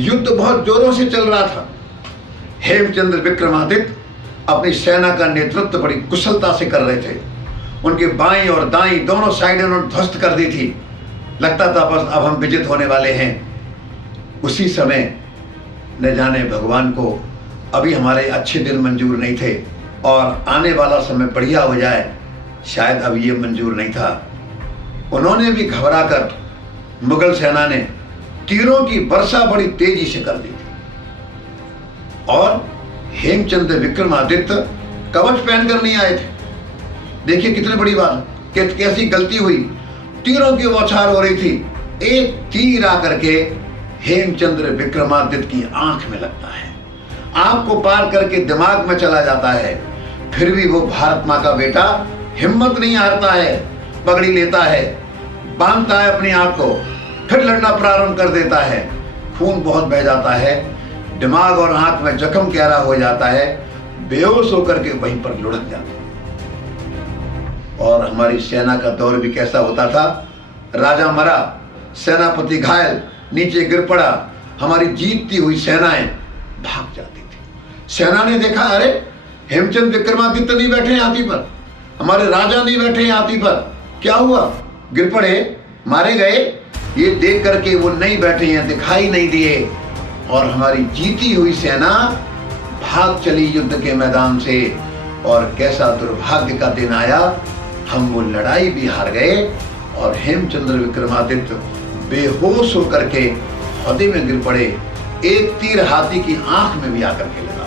युद्ध बहुत जोरों से चल रहा था। हेमचंद्र विक्रमादित्य अपनी सेना का नेतृत्व बड़ी कुशलता से कर रहे थे। उनके बाईं और दाईं दोनों साइडें उन्होंने ध्वस्त कर दी थी। लगता था बस अब हम विजित होने वाले हैं। उसी समय न जाने भगवान को अभी हमारे अच्छे दिन मंजूर नहीं थे और आने वाला समय बढ़िया हो जाए, शायद अब ये मंजूर नहीं था। उन्होंने भी घबराकर मुगल सेना ने तीरों की वर्षा बड़ी तेजी से कर दी थी और हेमचंद्र विक्रमादित्य कवच पहनकर नहीं आए थे। देखिए कितनी बड़ी बात, कैसी गलती हुई। तीरों की बौछार हो रही थी, एक तीर आकर के हेमचंद्र विक्रमादित्य की आंख में लगता है, आंख को पार करके दिमाग में चला जाता है। फिर भी वो भारत माँ का बेटा हिम्मत नहीं हारता है, पगड़ी लेता है, बांधता है अपनी आंख को, फिर लड़ना प्रारंभ कर देता है। खून बहुत बह जाता है, दिमाग और आंख में जख्म गहरा हो जाता है, बेहोश होकर के वहीं पर लुढ़क जाता है। और हमारी सेना का दौर भी कैसा होता था, राजा मरा, सेनापति घायल, नीचे गिर पड़ा, हमारी जीतती हुई सेनाएं भाग जाती थी। सेना ने देखा, अरे हेमचंद्र विक्रमादित्य नहीं बैठे हैं हाथी पर, हमारे राजा नहीं बैठे हैं हाथी पर, क्या हुआ, गिर पड़े, मारे गए। ये देख करके वो नहीं बैठे हैं, दिखाई नहीं दिए और हमारी जीती हुई सेना भाग चली युद्ध के मैदान से। और कैसा दुर्भाग्य का दिन आया, हम वो लड़ाई भी हार गए और हेमचंद्र विक्रमादित्य बेहोश होकर के हौदे में गिर पड़े। एक तीर हाथी की आंख में भी आकर के लगा,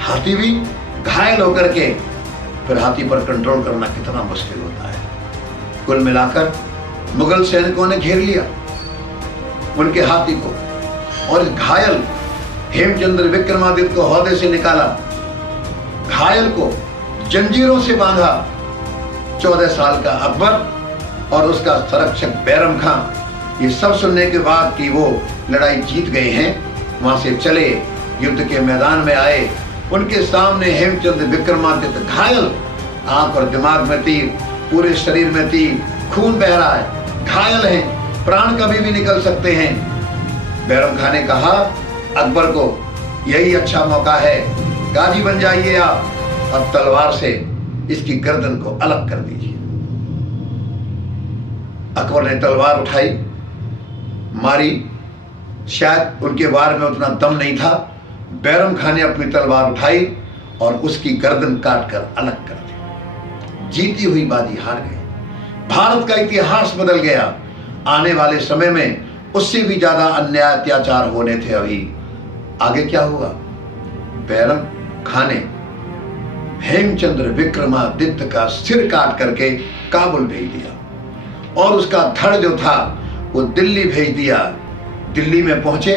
हाथी भी घायल होकर के। फिर हाथी पर कंट्रोल करना कितना मुश्किल होता है। कुल मिलाकर मुगल सैनिकों ने घेर लिया उनके हाथी को और घायल हेमचंद्र विक्रमादित्य को हौदे से निकाला, घायल को जंजीरों से बांधा। 14 साल का अकबर और उसका संरक्षक बैरम खां, ये सब सुनने के बाद कि वो लड़ाई जीत गए हैं, वहां से चले, युद्ध के मैदान में आए। उनके सामने हेमचंद्र विक्रमादित्य घायल, आंख और दिमाग में तीर, पूरे शरीर में तीर, खून बह रहा है, घायल हैं, प्राण कभी भी निकल सकते हैं। बैरम खां ने कहा अकबर को, यही अच्छा मौका है, गाजी बन जाइए आप, अब तलवार से इसकी गर्दन को अलग कर दीजिए। अकबर ने तलवार उठाई, मारी, शायद उनके वार में उतना दम नहीं था। बैरम खां ने अपनी तलवार उठाई और उसकी गर्दन काटकर अलग कर दी। जीती हुई बाजी हार गए। भारत का इतिहास बदल गया। आने वाले समय में उससे भी ज्यादा अन्याय अत्याचार होने थे। अभी आगे क्या हुआ, बैरम खां ने हेमचंद्र विक्रमादित्य का सिर काट करके काबुल भेज दिया और उसका धड़ जो था वो दिल्ली भेज दिया। दिल्ली में पहुंचे,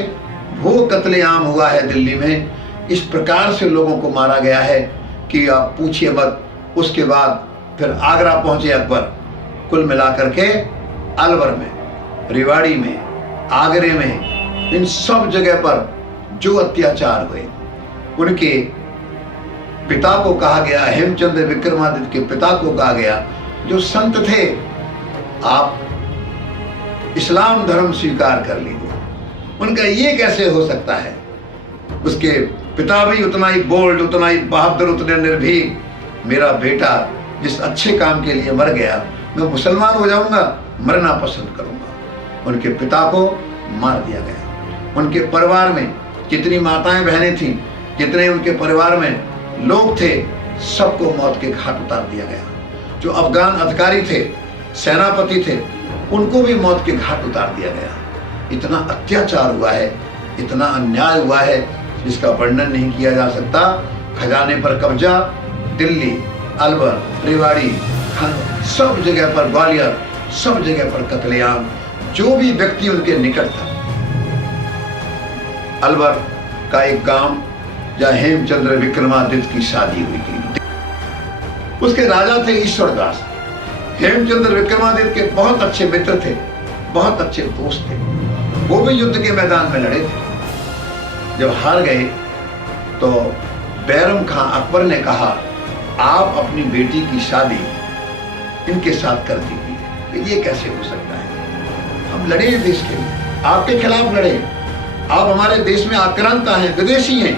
वो कत्लेआम हुआ है दिल्ली में, इस प्रकार से लोगों को मारा गया है कि आप पूछिए मत। उसके बाद फिर आगरा पहुंचे अकबर। कुल मिलाकर के अलवर में, रेवाड़ी में, आगरे में, इन सब जगह पर जो अत्याचार हुए, उनके पिता को कहा गया, हेमचंद्र विक्रमादित्य के पिता को कहा गया, जो संत थे, आप इस्लाम धर्म स्वीकार कर लीजिए। उनका ये कैसे हो सकता है। उसके पिता भी उतना ही बोल्ड, उतना ही बहादुर, उतने निर्भीक, मेरा बेटा जिस अच्छे काम के लिए मर गया, मैं मुसलमान हो जाऊंगा, मरना पसंद करूंगा। उनके पिता को मार दिया गया। उनके परिवार में जितनी माताएं बहनें थीं, जितने उनके परिवार में लोग थे, सबको मौत के घाट उतार दिया गया। जो अफगान अधिकारी थे, सेनापति थे, उनको भी मौत के घाट उतार दिया गया। इतना अत्याचार हुआ है, इतना अन्याय हुआ है, जिसका वर्णन नहीं किया जा सकता। खजाने पर कब्जा, दिल्ली, अलवर, रेवाड़ी, सब जगह पर, ग्वालियर, सब जगह पर कत्लेआम। जो भी व्यक्ति उनके निकट था। अलवर का एक गांव जहां हेमचंद्र विक्रमादित्य की शादी हुई थी, उसके राजा थे ईश्वरदास। हेमचंद्र विक्रमादित्य के बहुत अच्छे मित्र थे, बहुत अच्छे दोस्त थे। वो भी युद्ध के मैदान में लड़े थे। जब हार गए तो बैरम खां अकबर ने कहा, आप अपनी बेटी की शादी इनके साथ कर दीजिए। ये कैसे हो सकता है, हम लड़े देश के लिए, आपके खिलाफ लड़े, आप हमारे देश में आक्रांता हैं, विदेशी हैं,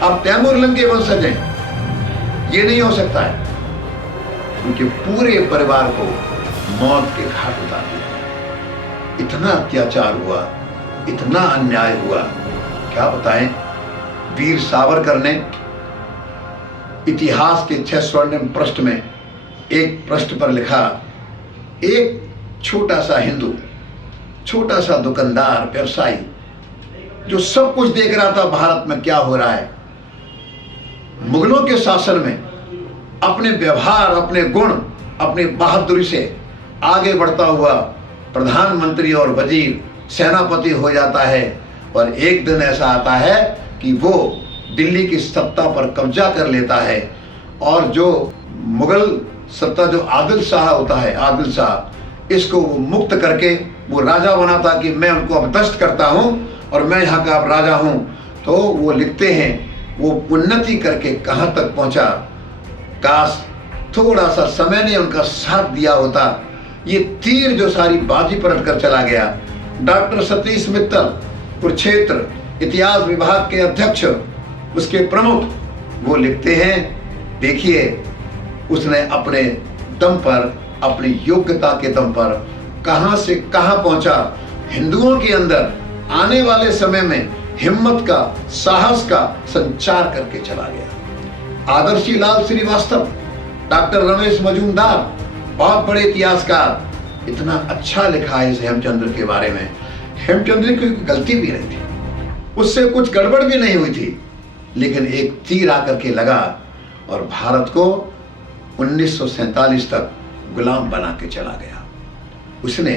आप तैमूर लंग के वंशज हैं, ये नहीं हो सकता है। उनके पूरे परिवार को मौत के घाट उतार दिया। इतना अत्याचार हुआ, इतना अन्याय हुआ, क्या बताएं। वीर सावरकर ने इतिहास के 6 स्वर्णिम पृष्ठ में एक पृष्ठ पर लिखा, एक छोटा सा हिंदू, छोटा सा दुकानदार, व्यवसायी, जो सब कुछ देख रहा था भारत में क्या हो रहा है, मुगलों के शासन में अपने व्यवहार, अपने गुण, अपनी बहादुरी से आगे बढ़ता हुआ प्रधानमंत्री और वजीर, सेनापति हो जाता है। और एक दिन ऐसा आता है कि वो दिल्ली की सत्ता पर कब्जा कर लेता है और जो मुगल सत्ता, जो आदिल शाह होता है, आदिल शाह, इसको वो मुक्त करके वो राजा बनाता कि मैं उनको अब दस्त करता हूँ और मैं यहाँ का अब राजा हूँ। तो वो लिखते हैं वो उन्नति करके कहाँ तक पहुँचा, काश थोड़ा सा समय ने उनका साथ दिया होता। ये तीर जो सारी बाजी पलट कर चला गया। डॉक्टर सतीश मित्तल, कुरुक्षेत्र इतिहास विभाग के अध्यक्ष, उसके प्रमुख, वो लिखते हैं, देखिए उसने अपने दम पर, अपनी योग्यता के दम पर कहां से कहां पहुंचा। हिंदुओं के अंदर आने वाले समय में हिम्मत का, साहस का संचार करके चला गया। आदर्शी लाल श्रीवास्तव, डॉक्टर रमेश मजूमदार, बहुत बड़े इतिहासकार, इतना अच्छा लिखा है इस हेमचंद्र के बारे में। हेमचंद्र की कोई गलती भी नहीं थी, उससे कुछ गड़बड़ भी नहीं हुई थी, लेकिन एक तीर आकर के लगा और भारत को 1947 तक गुलाम बना के चला गया। उसने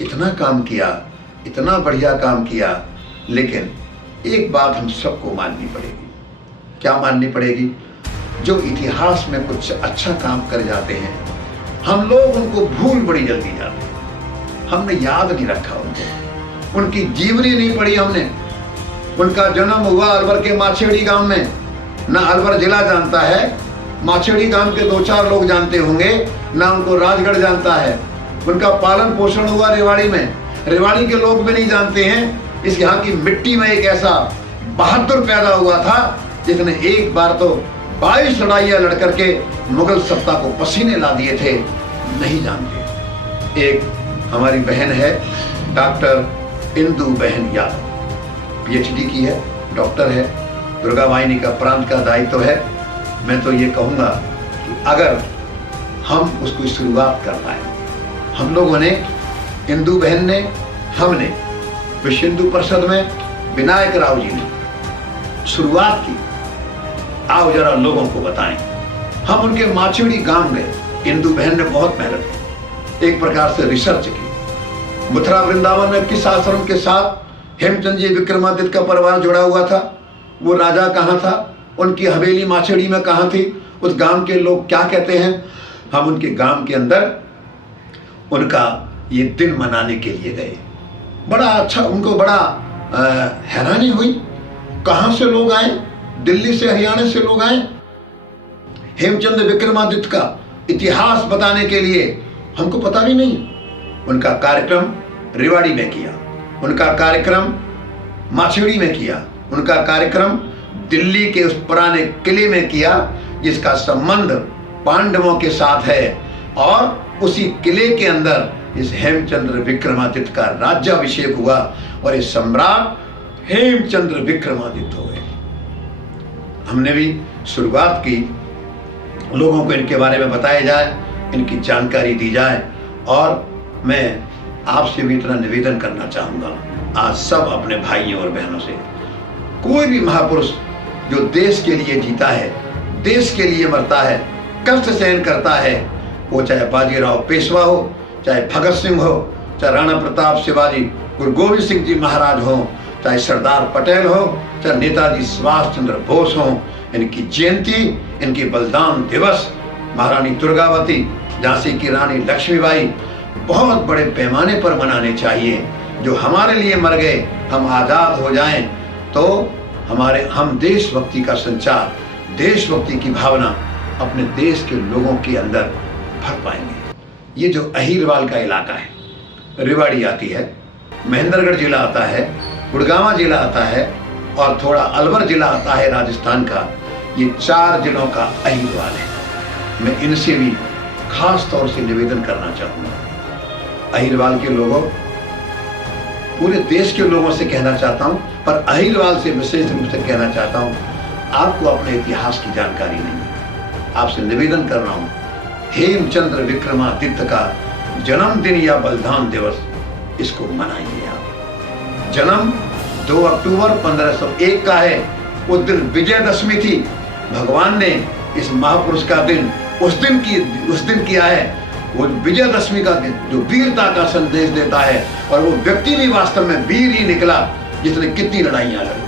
इतना काम किया, इतना बढ़िया काम किया, लेकिन एक बात हम सबको माननी पड़ेगी। क्या माननी पड़ेगी? जो इतिहास में कुछ अच्छा काम कर जाते हैं, हम लोग उनको भूल बड़ी जल्दी जाते हैं। हमने याद नहीं रखा उनको, उनकी जीवनी नहीं पढ़ी हमने। उनका जन्म हुआ अलवर के माछेड़ी गांव में, ना अलवर जिला जानता है, माछेड़ी गांव के 2-4 लोग जानते होंगे, ना उनको राजगढ़ जानता है। उनका पालन पोषण हुआ रेवाड़ी में, रेवाड़ी के लोग भी नहीं जानते हैं। इस यहाँ की मिट्टी में एक ऐसा बहादुर पैदा हुआ था जिसने एक बार तो 22 लड़ाइयाँ लड़ करके मुगल सत्ता को पसीने ला दिए थे, नहीं जानते। एक हमारी बहन है डॉक्टर इंदु बहन यादव, PhD की है, डॉक्टर है, दुर्गा वाहिनी का प्रांत का दायित्व है। मैं तो ये कहूँगा कि अगर हम उसको शुरुआत कर पाए, हम लोगों ने, इंदु बहन ने, हमने विश्व हिंदू परिषद में विनायक राव जी ने शुरुआत की, आओ जरा लोगों को बताएं। हम उनके माछेड़ी गांव गए, इंदु बहन ने बहुत मेहनत की, एक प्रकार से रिसर्च की। मथुरा वृंदावन में किस आश्रम के साथ हेमचंद जी विक्रमादित्य का परिवार जुड़ा हुआ था, वो राजा कहाँ था, उनकी हवेली माछेड़ी में कहाँ थी, उस गांव के लोग क्या कहते हैं। हम उनके गांव के अंदर उनका ये दिन मनाने के लिए गए। बड़ा अच्छा, उनको बड़ा हैरानी हुई, कहाँ से लोग आए, दिल्ली से, हरियाणा से लोग आए हेमचंद विक्रमादित्य का इतिहास बताने के लिए। हमको पता भी नहीं। उनका कार्यक्रम रेवाड़ी में किया, उनका कार्यक्रम माछेड़ी में किया, उनका कार्यक्रम दिल्ली के उस पुराने किले में किया जिसका संबंध पांडवों के साथ है, और उसी किले के अंदर इस हेमचंद्र विक्रमादित्य का राज्याभिषेक हुआ और इस सम्राट हेमचंद्र विक्रमादित्य हो गए। हमने भी शुरुआत की, लोगों को इनके बारे में बताया जाए, इनकी जानकारी दी जाए। और मैं आपसे भी इतना निवेदन करना चाहूँगा, आज सब अपने भाइयों और बहनों से, कोई भी महापुरुष जो देश के लिए जीता है, देश के लिए मरता है, कष्ट सहन करता है, वो चाहे बाजीराव पेशवा हो, चाहे भगत सिंह हो, चाहे राणा प्रताप, शिवाजी, गुरु गोविंद सिंह जी महाराज हो, चाहे सरदार पटेल हो, चाहे नेताजी सुभाष चंद्र बोस हो, इनकी जयंती, इनकी बलिदान दिवस, महारानी दुर्गावती, झांसी की रानी लक्ष्मीबाई बहुत बड़े पैमाने पर मनाने चाहिए। जो हमारे लिए मर गए, हम आज़ाद हो जाएं तो हम देशभक्ति का संचार, देशभक्ति की भावना अपने देश के लोगों के अंदर भर पाएंगे। ये जो अहीरवाल का इलाका है, रेवाड़ी आती है, महेंद्रगढ़ जिला आता है, गुड़गांव जिला आता है और थोड़ा अलवर जिला आता है राजस्थान का। ये 4 जिलों का अहिरवाल है। मैं इनसे भी खास तौर से निवेदन करना चाहूँगा। अहिरवाल के लोगों, पूरे देश के लोगों से कहना चाहता हूँ, पर अहिरवाल से विशेष रूप से कहना चाहता हूँ, आपको अपने इतिहास की जानकारी नहीं है। आपसे निवेदन कर रहा हूँ, हेमचंद्र विक्रमादित्य का जन्मदिन या बलिदान दिवस, इसको मनाइए आप। जन्म 2 अक्टूबर 1501 का है। उस दिन विजयदशमी थी। भगवान ने इस महापुरुष का दिन उस दिन किया है। वो विजयदशमी का दिन जो वीरता का संदेश देता है, और वो व्यक्ति भी वास्तव में वीर ही निकला जिसने कितनी लड़ाइयां लड़ी।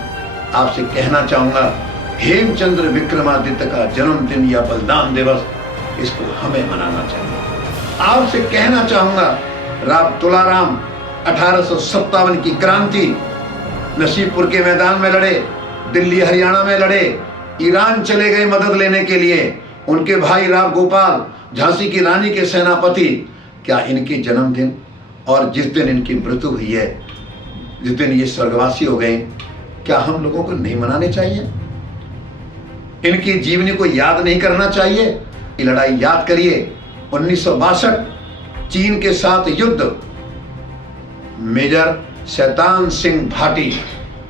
आपसे कहना चाहूंगा, हेमचंद्र विक्रमादित्य का जन्मदिन या बलिदान दिवस, इसको हमें मनाना चाहिए। आपसे कहना चाहूंगा, राव तुलाराम 1857 की क्रांति, नसीबपुर के मैदान में लड़े, दिल्ली हरियाणा में लड़े, ईरान चले गए मदद लेने के लिए। उनके भाई राव गोपाल, झांसी की रानी के सेनापति, क्या इनके जन्मदिन और जिस दिन इनकी मृत्यु हुई है, जिस दिन ये स्वर्गवासी हो गए, क्या हम लोगों को नहीं मनाने चाहिए? इनकी जीवनी को याद नहीं करना चाहिए? ये लड़ाई याद करिए। 1962 चीन के साथ युद्ध, मेजर शैतान सिंह भाटी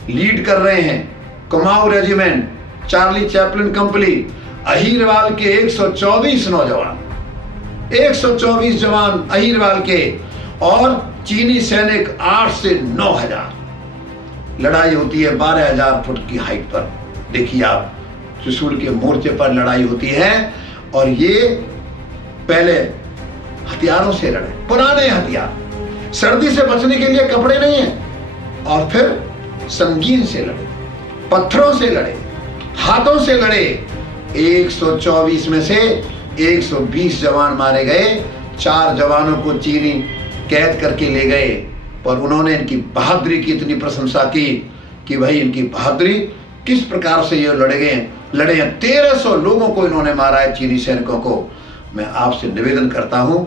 लीड कर रहे हैं। Kumaon regiment, Charlie Chaplin company, Ahirwal के 124 नौजवान, 124 जवान अहिरवाल के, और चीनी सैनिक 8 से 9,000। लड़ाई होती है 12,000 फुट की हाइट पर। देखिए आप, त्रिशूल के मोर्चे पर लड़ाई होती है। और ये पहले हथियारों से लड़े, पुराने हथियार, सर्दी से बचने के लिए कपड़े नहीं है, और फिर संगीन से लड़े, पत्थरों से लड़े, हाथों से लड़े। 124 में से 120 जवान मारे गए। 4 जवानों को चीनी कैद करके ले गए, पर उन्होंने इनकी बहादुरी की इतनी प्रशंसा की कि भाई इनकी बहादुरी, किस प्रकार से ये लड़े हैं। 1300 लोगों को इन्होंने मारा है, चीनी सैनिकों को। मैं आपसे निवेदन करता हूं,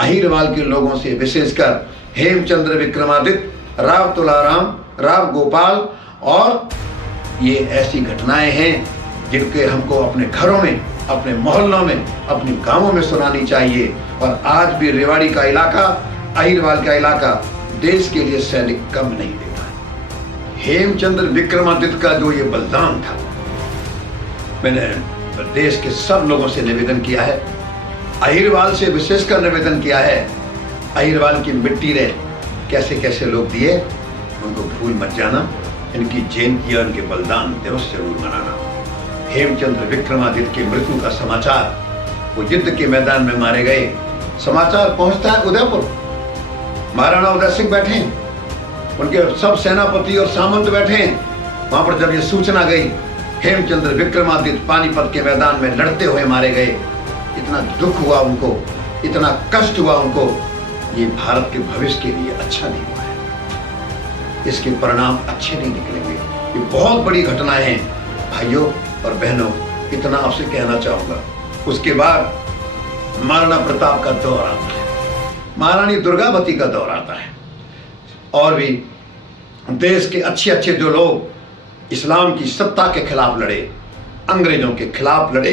अहिरवाल के लोगों से, विशेषकर हेमचंद्र विक्रमादित्य, राव तुलाराम, राव गोपाल, और ये ऐसी घटनाएं हैं जिनके हमको अपने घरों में, अपने मोहल्लों में, अपने गांवों में सुनानी चाहिए। और आज भी रेवाड़ी का इलाका, अहिरवाल का इलाका देश के लिए सैनिक कम नहीं देता है। हेमचंद्र विक्रमादित्य का जो ये बलिदान था, मैंने देश के सब लोगों से निवेदन किया है, अहिरवाल से विशेषकर निवेदन किया है। अहिरवाल की मिट्टी ने कैसे कैसे लोग दिए, उनको भूल मत जाना। इनकी जयंती और इनके बलिदान दिवस जरूर मनाना। हेमचंद्र विक्रमादित्य की मृत्यु का समाचार, वो युद्ध के मैदान में मारे गए, समाचार पहुंचता है उदयपुर। महाराणा उदय सिंह बैठे हैं, उनके सब सेनापति और सामंत बैठे हैं। वहां पर जब ये सूचना गई, हेमचंद्र विक्रमादित्य पानीपत के मैदान में लड़ते हुए मारे गए, इतना दुख हुआ उनको, इतना कष्ट हुआ उनको। ये भारत के भविष्य के लिए अच्छा नहीं हुआ है, इसके परिणाम अच्छे नहीं निकलेंगे। ये बहुत बड़ी घटनाएं हैं भाइयों और बहनों, इतना आपसे कहना चाहूंगा। उसके बाद महाराणा प्रताप का दौर आता है, महारानी दुर्गावती का दौर आता है, और भी देश के अच्छे अच्छे जो लोग इस्लाम की सत्ता के खिलाफ लड़े, अंग्रेजों के खिलाफ लड़े,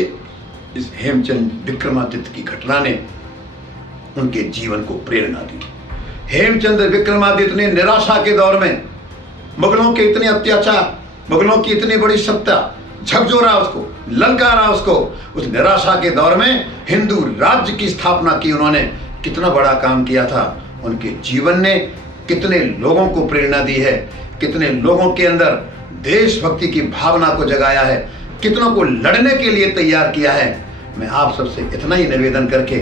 इस हेमचंद्र विक्रमादित्य की घटना ने उनके जीवन को प्रेरणा दी। हेमचंद्र विक्रमादित्य ने निराशा के दौर में, मुगलों के इतने अत्याचार, मुगलों की इतनी बड़ी सत्ता, झकझोरा उसको, ललकारा उसको, उस निराशा के दौर में हिंदू राज्य की स्थापना की उन्होंने। कितना बड़ा काम किया था। उनके जीवन ने कितने लोगों को प्रेरणा दी है, कितने लोगों के अंदर देशभक्ति की भावना को जगाया है, कितनों को लड़ने के लिए तैयार किया है। मैं आप सबसे इतना ही निवेदन करके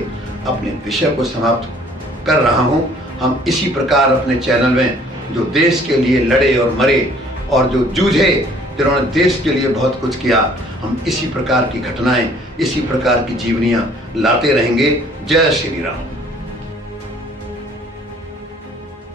अपने विषय को समाप्त कर रहा हूं। हम इसी प्रकार अपने चैनल में जो देश के लिए लड़े और मरे और जो जूझे, जिन्होंने देश के लिए बहुत कुछ किया, हम इसी प्रकार की घटनाएं, इसी प्रकार की जीवनियां लाते रहेंगे। जय श्री राम।